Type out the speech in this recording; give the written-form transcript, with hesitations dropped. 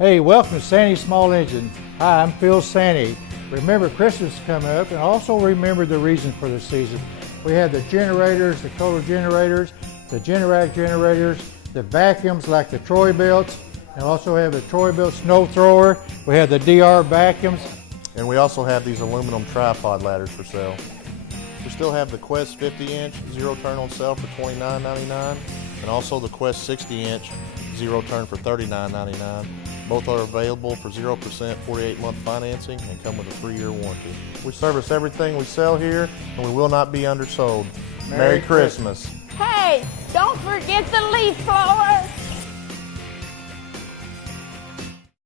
Hey, welcome to Santie Small Engine. Hi, I'm Phil Santie. Remember Christmas is coming up, and also remember the reason for the season. We have the generators, the Kohler generators, the Generac generators, the vacuums like the Troy-Bilt, and also have the Troy-Bilt snow thrower. We have the DR vacuums. And we also have these aluminum tripod ladders for sale. We still have the Quest 50-inch zero turn on sale for $29.99, and also the Quest 60-inch zero turn for $39.99. Both are available for 0% 48-month financing and come with a 3-year warranty. We service everything we sell here, and we will not be undersold. Merry Christmas. Hey, don't forget the leaf blower.